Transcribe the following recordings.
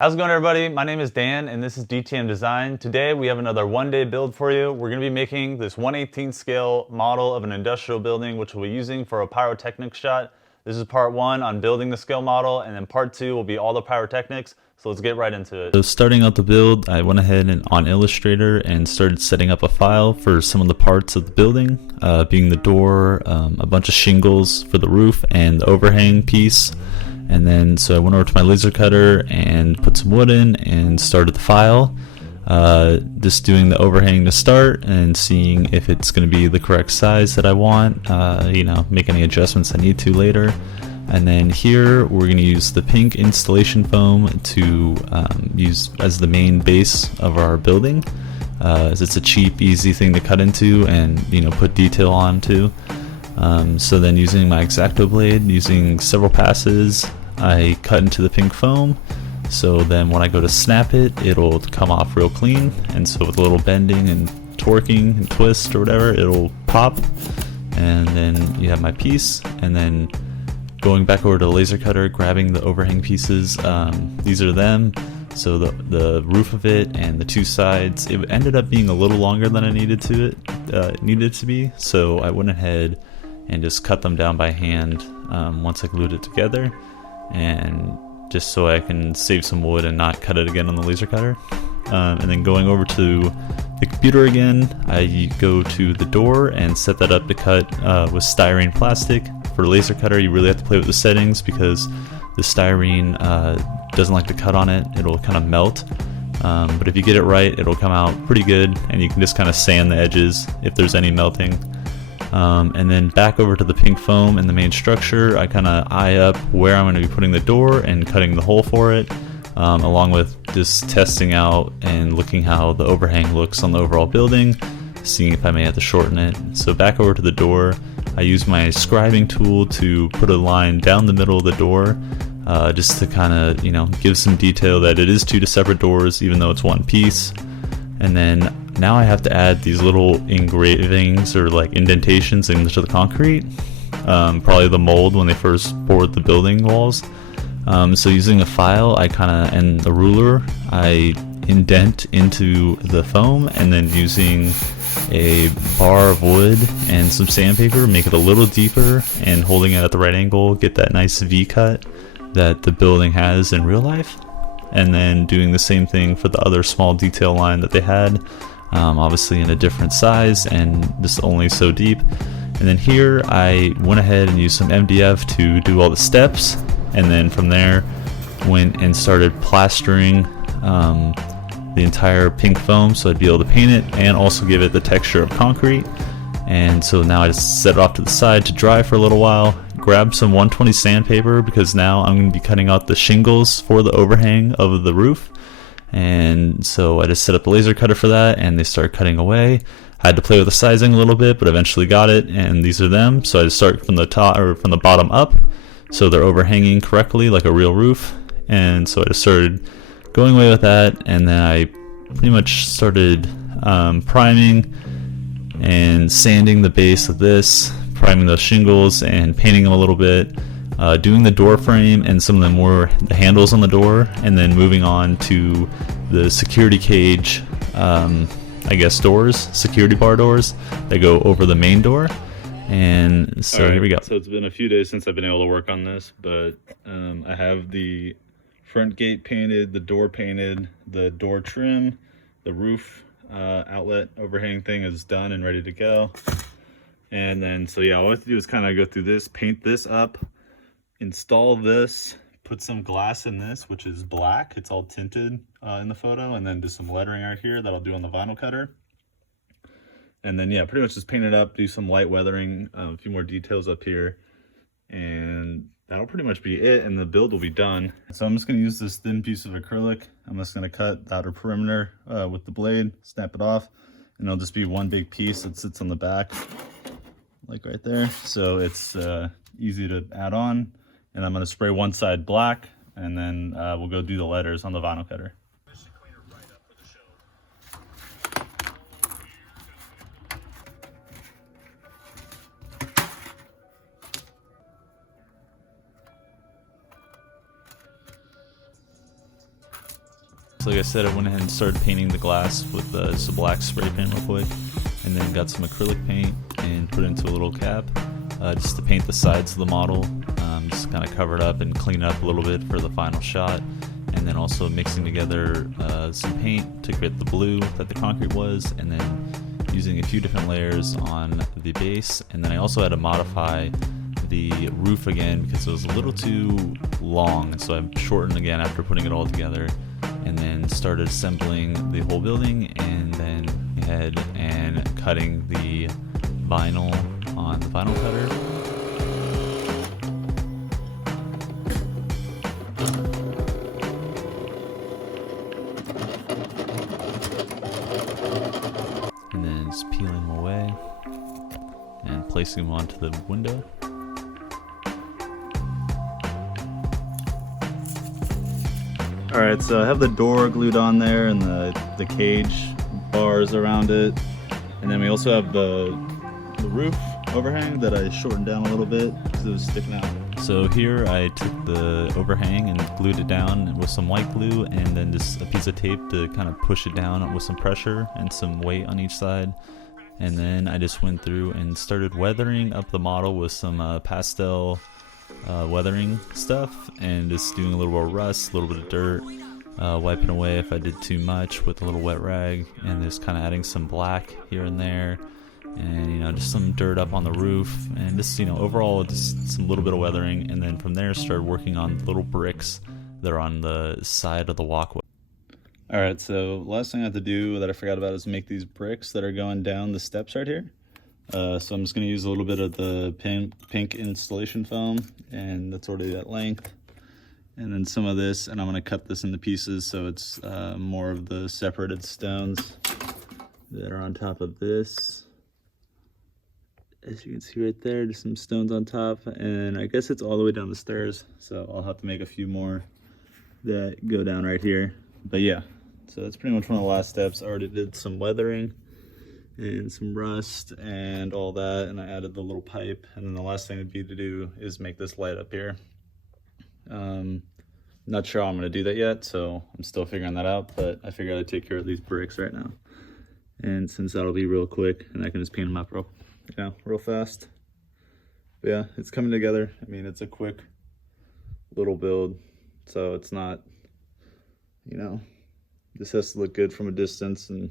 How's it going, everybody? My name is Dan and this is DTM Design. Today we have another one-day build for you. We're going to be making this 1/18 scale model of an industrial building which we'll be using for a pyrotechnics shot. This is part one on building the scale model, and then part two will be all the pyrotechnics. So let's get right into it. So starting out the build, I went ahead and on Illustrator and started setting up a file for some of the parts of the building, being the door, a bunch of shingles for the roof, and the overhang piece. And then so I went over to my laser cutter and put some wood in and started the file. Just doing the overhang to start and seeing if it's going to be the correct size that I want, make any adjustments I need to later. And then here we're going to use the pink installation foam to use as the main base of our building, as it's a cheap, easy thing to cut into and put detail onto. So then using my X-Acto blade, using several passes, I cut into the pink foam. So then when I go to snap it, it'll come off real clean. And so with a little bending and torquing and twist or whatever, it'll pop. And then you have my piece. And then going back over to the laser cutter, grabbing the overhang pieces. These are them. So the roof of it and the two sides, it ended up being a little longer than I needed to be. So I went ahead and just cut them down by hand once I glued it together, and just so I can save some wood and not cut it again on the laser cutter. And then going over to the computer again, I go to the door and set that up to cut with styrene plastic. For the laser cutter, you really have to play with the settings because the styrene doesn't like to cut on it. It'll kind of melt. But if you get it right, it'll come out pretty good, and you can just kind of sand the edges if there's any melting. And then back over to the pink foam and the main structure, I kind of eye up where I'm going to be putting the door and cutting the hole for it, along with just testing out and looking how the overhang looks on the overall building, seeing if I may have to shorten it. So back over to the door, I use my scribing tool to put a line down the middle of the door, just to kind of give some detail that it is two separate doors even though it's one piece. And then now I have to add these little engravings or like indentations into the concrete, probably the mold when they first poured the building walls. So using a file, and a ruler, I indent into the foam, and then using a bar of wood and some sandpaper, make it a little deeper, and holding it at the right angle, get that nice V cut that the building has in real life. And then doing the same thing for the other small detail line that they had, obviously in a different size and just only so deep. And then here I went ahead and used some MDF to do all the steps, and then from there went and started plastering the entire pink foam so I'd be able to paint it and also give it the texture of concrete. And so now I just set it off to the side to dry for a little while, grab some 120 sandpaper because now I'm going to be cutting out the shingles for the overhang of the roof. And so I just set up the laser cutter for that, and they start cutting away. I had to play with the sizing a little bit, but eventually got it, and these are them. So I just start from the top, or from the bottom up, so they're overhanging correctly like a real roof. And so I just started going away with that, and then I pretty much started priming and sanding the base of this, priming those shingles and painting them a little bit, doing the door frame and some of the handles on the door, and then moving on to the security cage, doors, security bar doors that go over the main door. And so Here we go. So it's been a few days since I've been able to work on this, but I have the front gate painted, the door painted, the door trim, the roof outlet overhang thing is done and ready to go. And then all I have to do is kind of go through this, paint this up, install this, put some glass in this, which is black, it's all tinted in the photo, and then do some lettering right here that I'll do on the vinyl cutter. And then pretty much just paint it up, do some light weathering, a few more details up here, and that'll pretty much be it, and the build will be done. So I'm just going to use this thin piece of acrylic. I'm just going to cut the outer perimeter with the blade, snap it off, and it'll just be one big piece that sits on the back, like right there. So it's easy to add on. And I'm going to spray one side black, and then we'll go do the letters on the vinyl cutter. So like I said, I went ahead and started painting the glass with just a black spray paint real quick, and then got some acrylic paint and put it into a little cap just to paint the sides of the model, just kind of cover it up and clean it up a little bit for the final shot. And then also mixing together some paint to create the blue that the concrete was, and then using a few different layers on the base. And then I also had to modify the roof again because it was a little too long, and so I shortened again after putting it all together, and then started assembling the whole building, and then ahead and cutting the vinyl on the vinyl cutter. And then just peeling them away and placing them onto the window. Alright, so I have the door glued on there and the cage bars around it. And then we also have the roof overhang that I shortened down a little bit because it was sticking out. So here I took the overhang and glued it down with some white glue, and then just a piece of tape to kind of push it down with some pressure and some weight on each side. And then I just went through and started weathering up the model with some pastel weathering stuff, and just doing a little bit of rust, a little bit of dirt, wiping away if I did too much with a little wet rag, and just kind of adding some black here and there, and just some dirt up on the roof, and just overall just some little bit of weathering. And then from there started working on little bricks that are on the side of the walkway. Alright, so last thing I have to do that I forgot about is make these bricks that are going down the steps right here. So I'm just going to use a little bit of the pink installation foam, and that's already at length. And then some of this, and I'm going to cut this into pieces so it's more of the separated stones that are on top of this. As you can see right there, just some stones on top, and I guess it's all the way down the stairs, so I'll have to make a few more that go down right here. But yeah, so that's pretty much one of the last steps. I already did some weathering and some rust and all that, and I added the little pipe, and then the last thing would be to do is make this light up here. Not sure how I'm going to do that yet, so I'm still figuring that out, but I figured I'd take care of these bricks right now. And since that'll be real quick, and I can just paint them up real fast. But yeah, it's coming together. I mean, it's a quick little build, so it's not, this has to look good from a distance and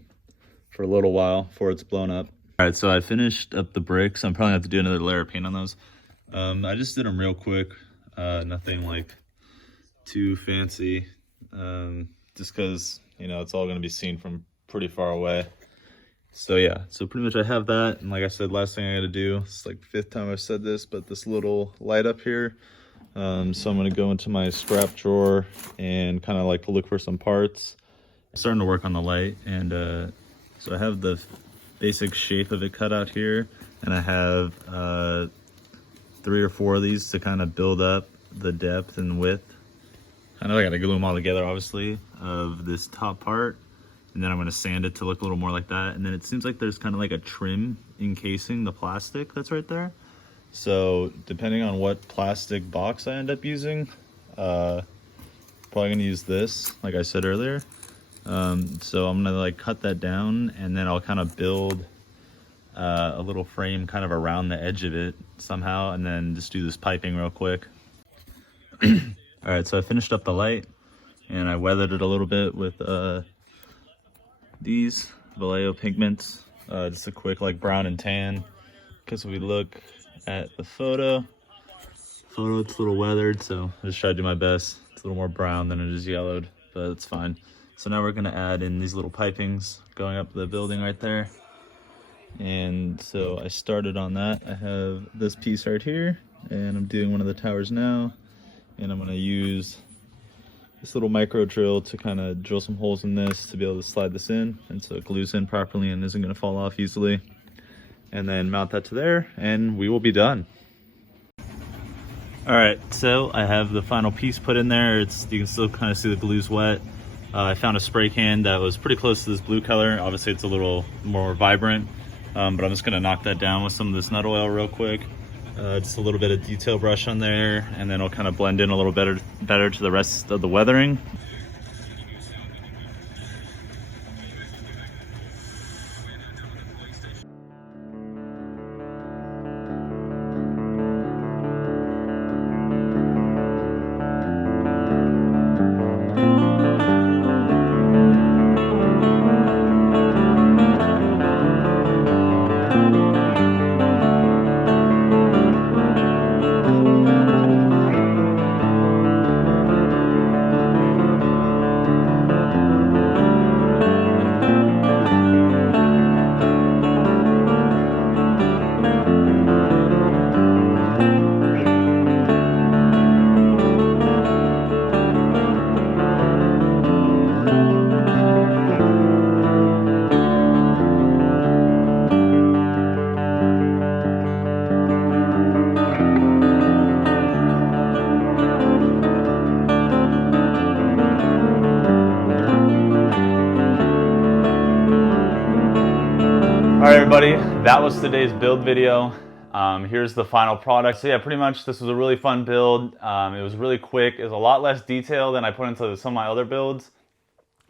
for a little while before it's blown up. All right, so I finished up the bricks. I'm probably gonna have to do another layer of paint on those. I just did them real quick, nothing like too fancy, just because it's all gonna be seen from pretty far away. So yeah, so pretty much I have that, and like I said, last thing I gotta do, it's like the 5th time I've said this, but this little light up here. So I'm gonna go into my scrap drawer and kind of like to look for some parts. I'm starting to work on the light, and so I have the basic shape of it cut out here, and I have 3 or 4 of these to kind of build up the depth and width. I know I gotta glue them all together, obviously, of this top part, and then I'm gonna sand it to look a little more like that. And then it seems like there's kind of like a trim encasing the plastic that's right there. So depending on what plastic box I end up using, probably gonna use this, like I said earlier. So I'm gonna like cut that down, and then I'll kind of build a little frame kind of around the edge of it somehow, and then just do this piping real quick. All right, so I finished up the light, and I weathered it a little bit with these Vallejo pigments, just a quick like brown and tan, because if we look at the photo, it's a little weathered, so I just try to do my best. It's a little more brown than it is yellowed, but it's fine. So now we're gonna add in these little pipings going up the building right there. And so I started on that. I have this piece right here, and I'm doing one of the towers now, and I'm gonna use this little micro drill to kind of drill some holes in this to be able to slide this in, and so it glues in properly and isn't gonna fall off easily. And then mount that to there, and we will be done. All right, so I have the final piece put in there. You can still kind of see the glue's wet. I found a spray can that was pretty close to this blue color. Obviously it's a little more vibrant, but I'm just gonna knock that down with some of this nut oil real quick. Just a little bit of detail brush on there, and then it'll kind of blend in a little better to the rest of the weathering. right, everybody, that was today's build video. Here's the final product. So yeah, pretty much this was a really fun build. It was really quick. It was a lot less detail than I put into some of my other builds.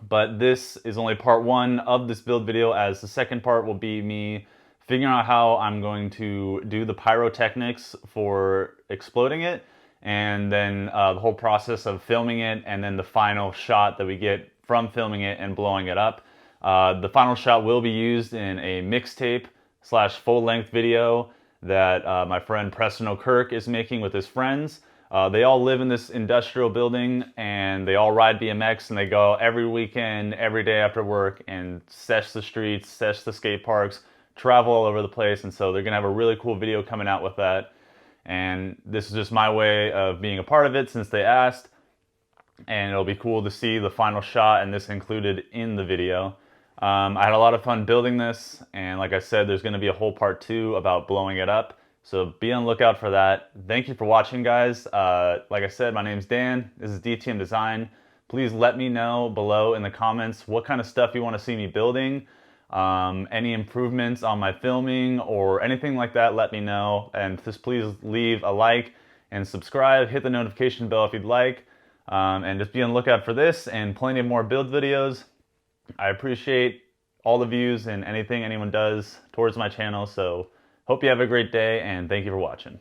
But this is only part one of this build video, as the second part will be me figuring out how I'm going to do the pyrotechnics for exploding it, and then the whole process of filming it, and then the final shot that we get from filming it and blowing it up. The final shot will be used in a mixtape / full-length video that my friend Preston O'Kirk is making with his friends. They all live in this industrial building, and they all ride BMX, and they go every weekend, every day after work, and sesh the streets, sesh the skate parks, travel all over the place. And so they're gonna have a really cool video coming out with that. And this is just my way of being a part of it since they asked. And it'll be cool to see the final shot and this included in the video. I had a lot of fun building this, and like I said, there's gonna be a whole part 2 about blowing it up. So be on the lookout for that. Thank you for watching, guys. Like I said, my name's Dan. This is DTM Design. Please let me know below in the comments what kind of stuff you want to see me building. Any improvements on my filming or anything like that, let me know. And just please leave a like and subscribe. Hit the notification bell if you'd like. And just be on the lookout for this and plenty of more build videos. I appreciate all the views and anything anyone does towards my channel. So hope you have a great day, and thank you for watching.